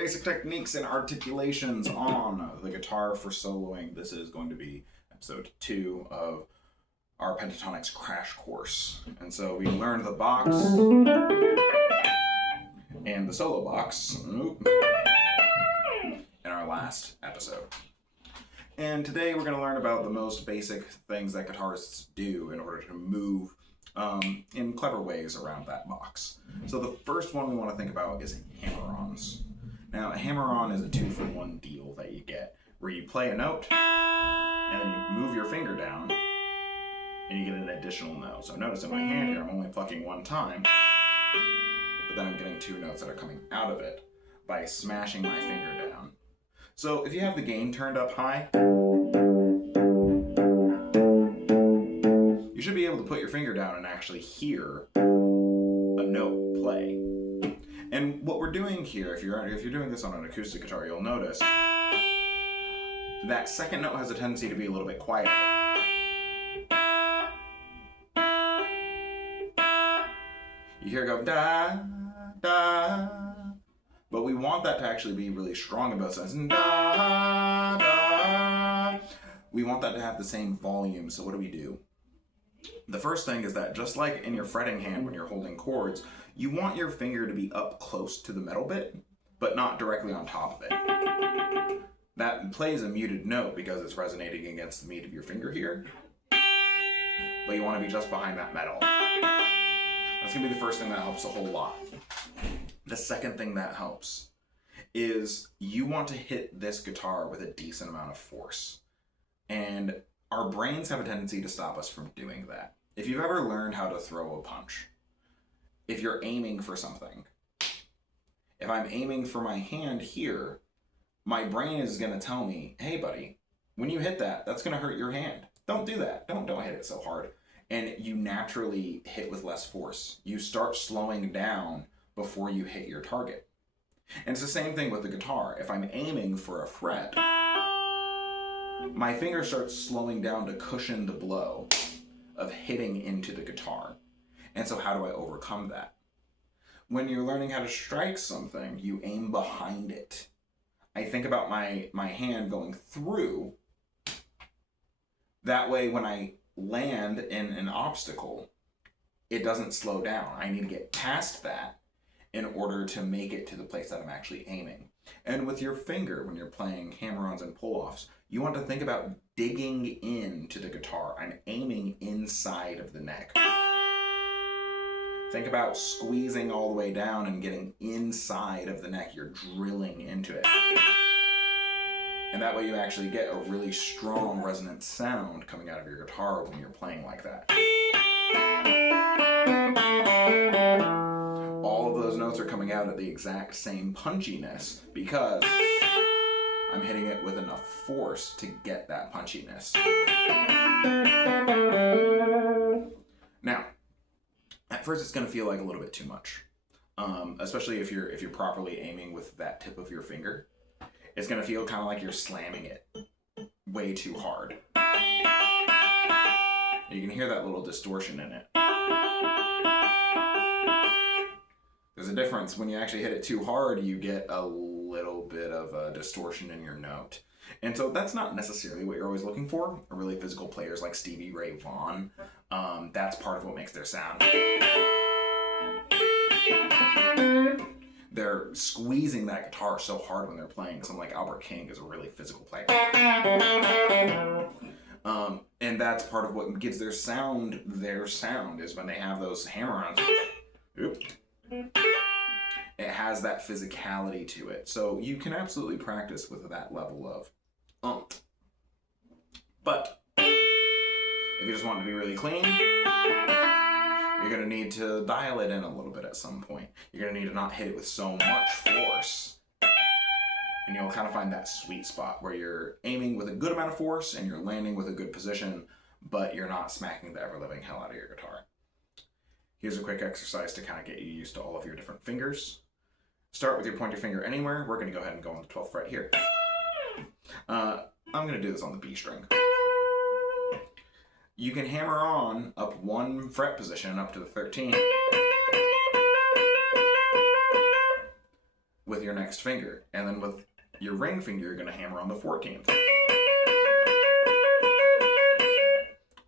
basic techniques and articulations on the guitar for soloing. This is going to be episode 2 of our Pentatonics crash course. And so we learned the box and the solo box in our last episode. And today we're going to learn about the most basic things that guitarists do in order to move in clever ways around that box. So the first one we want to think about is hammer-ons. Now, a hammer-on is a 2-for-1 deal that you get, where you play a note, and then you move your finger down, and you get an additional note. So notice in my hand here, I'm only plucking one time, but then I'm getting 2 notes that are coming out of it by smashing my finger down. So if you have the gain turned up high, you should be able to put your finger down and actually hear a note play. And what we're doing here, if you're doing this on an acoustic guitar, you'll notice that second note has a tendency to be a little bit quieter. You hear it go da, da, but we want that to actually be really strong in both sides. Da, da. We want that to have the same volume, so what do? The first thing is that just like in your fretting hand when you're holding chords, you want your finger to be up close to the metal bit, but not directly on top of it. That plays a muted note because it's resonating against the meat of your finger here, but you want to be just behind that metal. That's going to be the first thing that helps a whole lot. The second thing that helps is you want to hit this guitar with a decent amount of force. And our brains have a tendency to stop us from doing that. If you've ever learned how to throw a punch, if you're aiming for something, if I'm aiming for my hand here, my brain is going to tell me, hey buddy, when you hit that, that's going to hurt your hand. Don't do that. Don't hit it so hard. And you naturally hit with less force. You start slowing down before you hit your target. And it's the same thing with the guitar. If I'm aiming for a fret, my finger starts slowing down to cushion the blow of hitting into the guitar. And so how do I overcome that? When you're learning how to strike something, you aim behind it. I think about my hand going through. That way when I land in an obstacle, it doesn't slow down. I need to get past that in order to make it to the place that I'm actually aiming. And with your finger, when you're playing hammer-ons and pull-offs, you want to think about digging into the guitar. I'm aiming inside of the neck. Think about squeezing all the way down and getting inside of the neck. You're drilling into it. And that way you actually get a really strong resonant sound coming out of your guitar when you're playing like that. All of those notes are coming out at the exact same punchiness because I'm hitting it with enough force to get that punchiness. Now, at first it's going to feel like a little bit too much, especially if you're properly aiming with that tip of your finger. It's going to feel kind of like you're slamming it way too hard. You can hear that little distortion in it. There's a difference. When you actually hit it too hard, you get a little bit of a distortion in your note. And so that's not necessarily what you're always looking for. Really physical players like Stevie Ray Vaughan, that's part of what makes their sound. They're squeezing that guitar so hard when they're playing. Someone like Albert King is a really physical player. And that's part of what gives their sound is when they have those hammer-ons. It has that physicality to it. So you can absolutely practice with that level of But if you just want it to be really clean, you're going to need to dial it in a little bit at some point. You're going to need to not hit it with so much force. And you'll kind of find that sweet spot where you're aiming with a good amount of force and you're landing with a good position, but you're not smacking the ever-living hell out of your guitar. Here's a quick exercise to kind of get you used to all of your different fingers. Start with your pointer finger anywhere. We're going to go ahead and go on the 12th fret here. I'm going to do this on the B string. You can hammer on up one fret position up to the 13. with your next finger. And then with your ring finger, you're going to hammer on the 14th.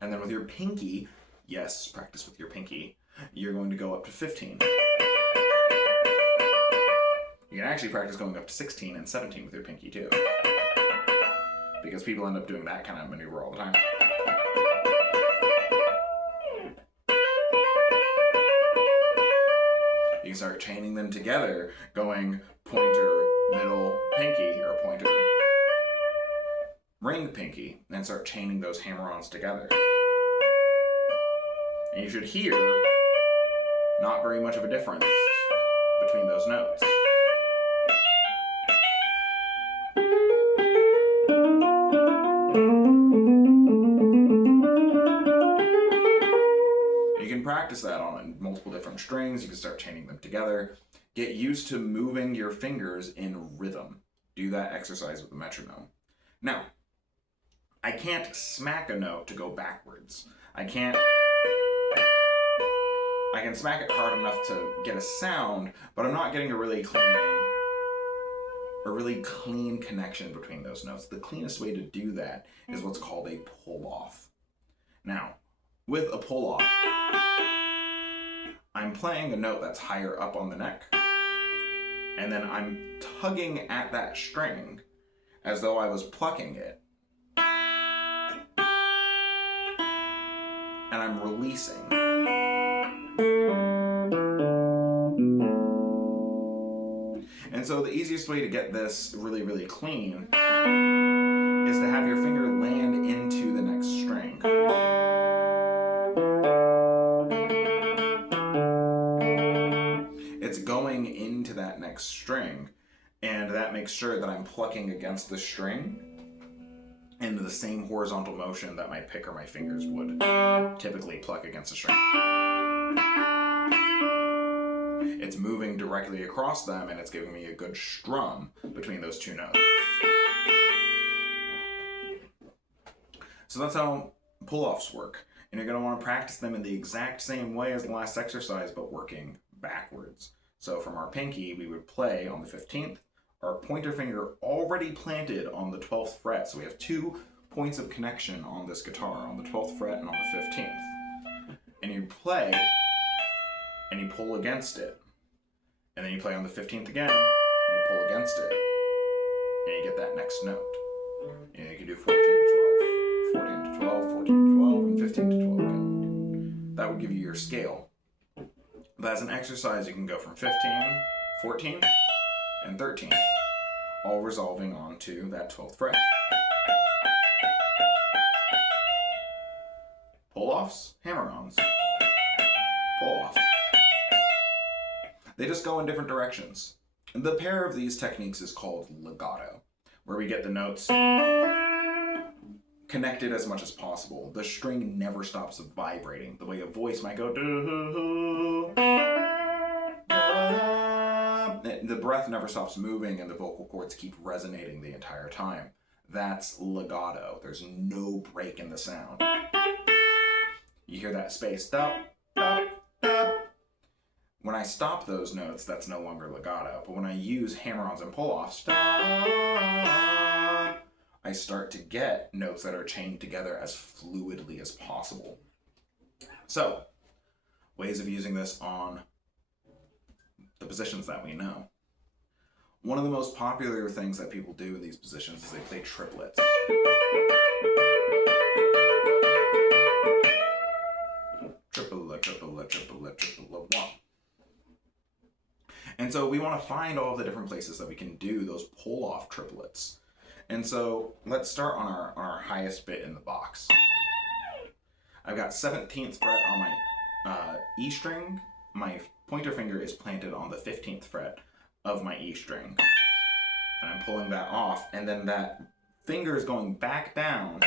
And then with your pinky, yes, practice with your pinky, you're going to go up to 15. You can actually practice going up to 16 and 17 with your pinky too, because people end up doing that kind of maneuver all the time. You can start chaining them together, going pointer, middle, pinky, or pointer, ring, pinky, and start chaining those hammer-ons together. And you should hear not very much of a difference between those notes. You can practice that on multiple different strings. You can start chaining them together. Get used to moving your fingers in rhythm. Do that exercise with the metronome. Now, I can't smack a note to go backwards. I can smack it hard enough to get a sound, but I'm not getting a really clean connection between those notes. The cleanest way to do that is what's called a pull-off. Now, with a pull-off, I'm playing a note that's higher up on the neck, and then I'm tugging at that string as though I was plucking it, and I'm releasing. And so the easiest way to get this really, really clean is to have your finger land into the next string. It's going into that next string, and that makes sure that I'm plucking against the string in the same horizontal motion that my pick or my fingers would typically pluck against a string. It's moving directly across them, and it's giving me a good strum between those two notes. So that's how pull-offs work. And you're going to want to practice them in the exact same way as the last exercise, but working backwards. So from our pinky, we would play on the 15th, our pointer finger already planted on the 12th fret. So we have 2 points of connection on this guitar, on the 12th fret and on the 15th. And you play, and you pull against it. And then you play on the 15th again, and you pull against it, and you get that next note. And you can do 14 to 12, 14 to 12, 14 to 12, and 15 to 12 again. That would give you your scale. But as an exercise, you can go from 15, 14, and 13, all resolving onto that 12th fret. Pull-offs, hammer-ons, pull-offs. They just go in different directions. The pair of these techniques is called legato, where we get the notes connected as much as possible. The string never stops vibrating, the way a voice might go. The breath never stops moving, and the vocal cords keep resonating the entire time. That's legato. There's no break in the sound. You hear that space. When I stop those notes, that's no longer legato. But when I use hammer-ons and pull-offs, I start to get notes that are chained together as fluidly as possible. So, ways of using this on the positions that we know. One of the most popular things that people do in these positions is they play triplets. Triplet, triplet, triplet, triplet, 1. And so we want to find all of the different places that we can do those pull-off triplets. And so let's start on our highest bit in the box. I've got 17th fret on my E string. My pointer finger is planted on the 15th fret of my E string. And I'm pulling that off, and then that finger is going back down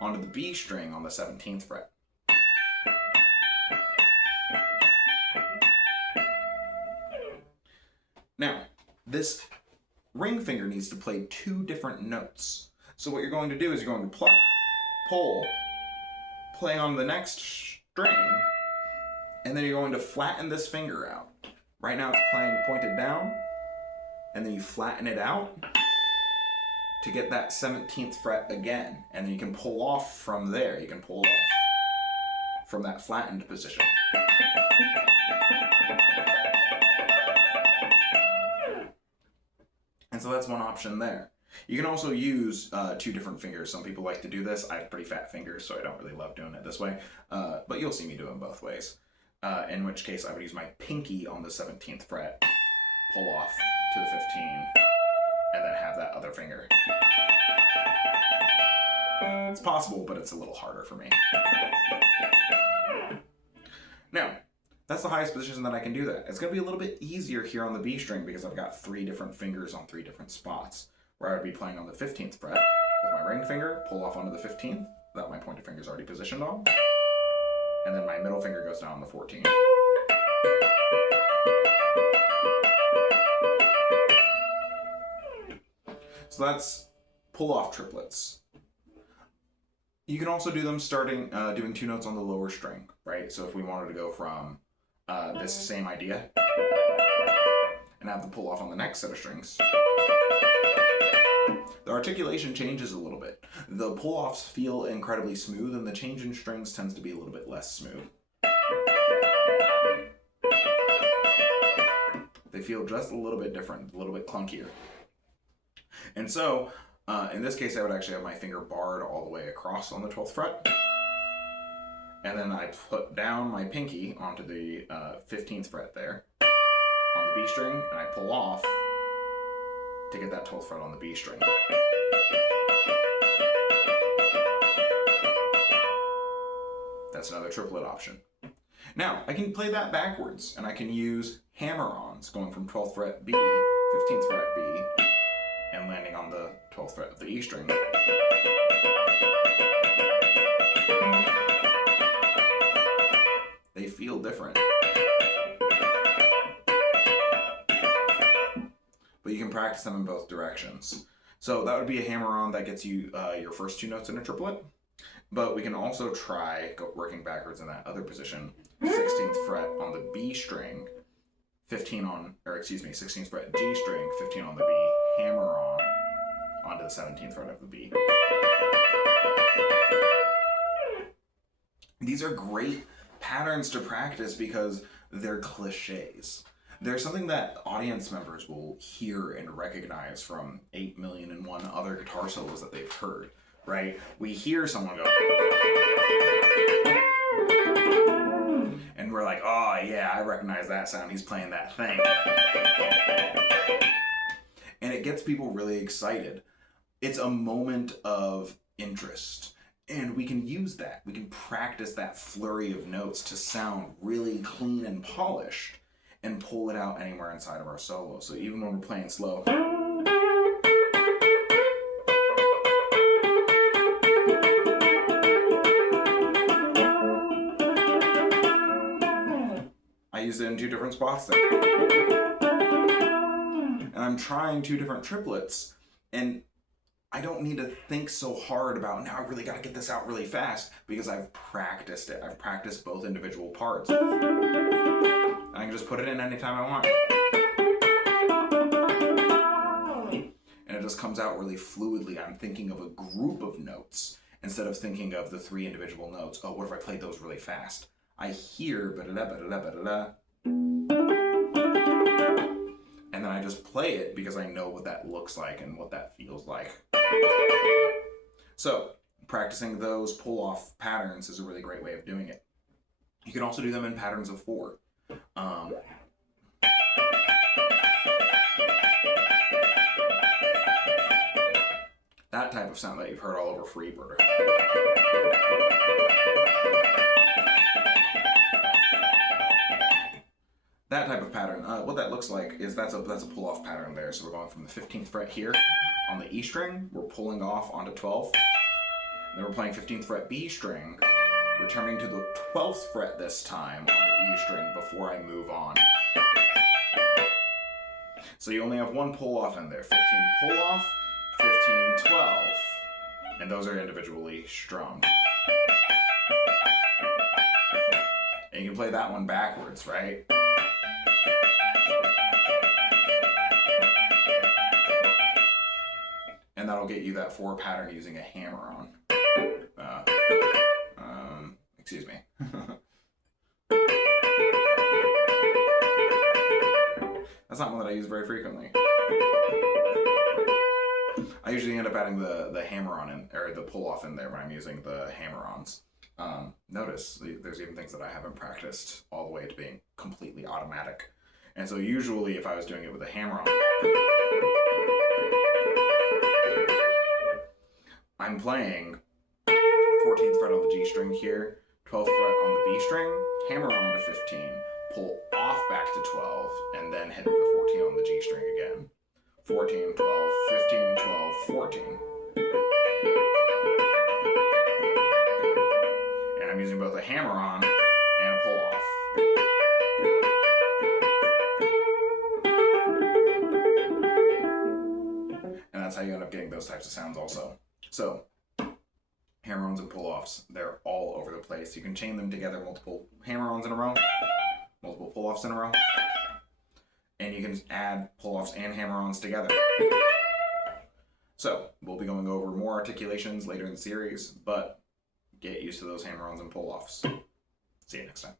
onto the B string on the 17th fret. Now, this ring finger needs to play 2 different notes. So what you're going to do is you're going to pluck, pull, play on the next string, and then you're going to flatten this finger out. Right now it's playing pointed down, and then you flatten it out to get that 17th fret again. And then you can pull off from there. You can pull off from that flattened position. And so that's one option there. You can also use 2 different fingers. Some people like to do this. I have pretty fat fingers, so I don't really love doing it this way. But you'll see me do them both ways. In which case I would use my pinky on the 17th fret, pull off to the 15, and then have that other finger. It's possible, but it's a little harder for me. Now, that's the highest position that I can do that. It's going to be a little bit easier here on the B string because I've got 3 different fingers on 3 different spots, where I would be playing on the 15th fret with my ring finger, pull off onto the 15th, that my pointer finger is already positioned on, and then my middle finger goes down on the 14th. So that's pull-off triplets. You can also do them starting doing 2 notes on the lower string, right? So if we wanted to go from this same idea and have the pull off on the next set of strings, the articulation changes a little bit. The pull offs feel incredibly smooth, and the change in strings tends to be a little bit less smooth. They feel just a little bit different, a little bit clunkier. And so, in this case, I would actually have my finger barred all the way across on the 12th fret. And then I put down my pinky onto the 15th fret there on the B string, and I pull off to get that 12th fret on the B string. That's another triplet option. Now, I can play that backwards, and I can use hammer-ons going from 12th fret B, 15th fret B, and landing on the 12th fret of the E string. They feel different. But you can practice them in both directions. So that would be a hammer-on that gets you your first 2 notes in a triplet. But we can also try working backwards in that other position. 16th fret on the B string, 16th fret G string, 15 on the B, hammer on onto the 17th fret of the B. These are great patterns to practice because they're cliches. They're something that audience members will hear and recognize from 8,000,001 other guitar solos that they've heard, right? We hear someone go, and we're like, oh yeah, I recognize that sound, he's playing that thing. And it gets people really excited. It's a moment of interest. And we can use that. We can practice that flurry of notes to sound really clean and polished and pull it out anywhere inside of our solo. So even when we're playing slow, I use it in 2 different spots there. And I'm trying 2 different triplets, and I don't need to think so hard about, now I really got to get this out really fast, because I've practiced it. I've practiced both individual parts. And I can just put it in anytime I want. And it just comes out really fluidly. I'm thinking of a group of notes instead of thinking of the 3 individual notes. Oh, what if I played those really fast? I hear ba-da-da, ba-da-da, ba-da-da. And then I just play it because I know what that looks like and what that feels like. So, practicing those pull-off patterns is a really great way of doing it. You can also do them in patterns of 4. That type of sound that you've heard all over Freebird. That type of pattern, what that looks like is that's a pull-off pattern there. So we're going from the 15th fret here on the E string, we're pulling off onto 12th, and then we're playing 15th fret B string, returning to the 12th fret this time on the E string before I move on. So you only have 1 pull-off in there, 15 pull-off, 15, 12, and those are individually strummed. And you can play that one backwards, right? will get you that 4 pattern using a hammer-on. Excuse me. That's not one that I use very frequently. I usually end up adding the hammer-on in, or the pull-off in there when I'm using the hammer-ons. Notice there's even things that I haven't practiced all the way to being completely automatic. And so usually if I was doing it with a hammer-on, I'm playing 14th fret on the G string here, 12th fret on the B string, hammer on to 15, pull off back to 12, and then hit the 14 on the G string again. 14, 12, 15, 12, 14. And I'm using both a hammer on and a pull off. And that's how you end up getting those types of sounds also. So, hammer-ons and pull-offs, they're all over the place. You can chain them together, multiple hammer-ons in a row, multiple pull-offs in a row, and you can add pull-offs and hammer-ons together. So, we'll be going over more articulations later in the series, but get used to those hammer-ons and pull-offs. See you next time.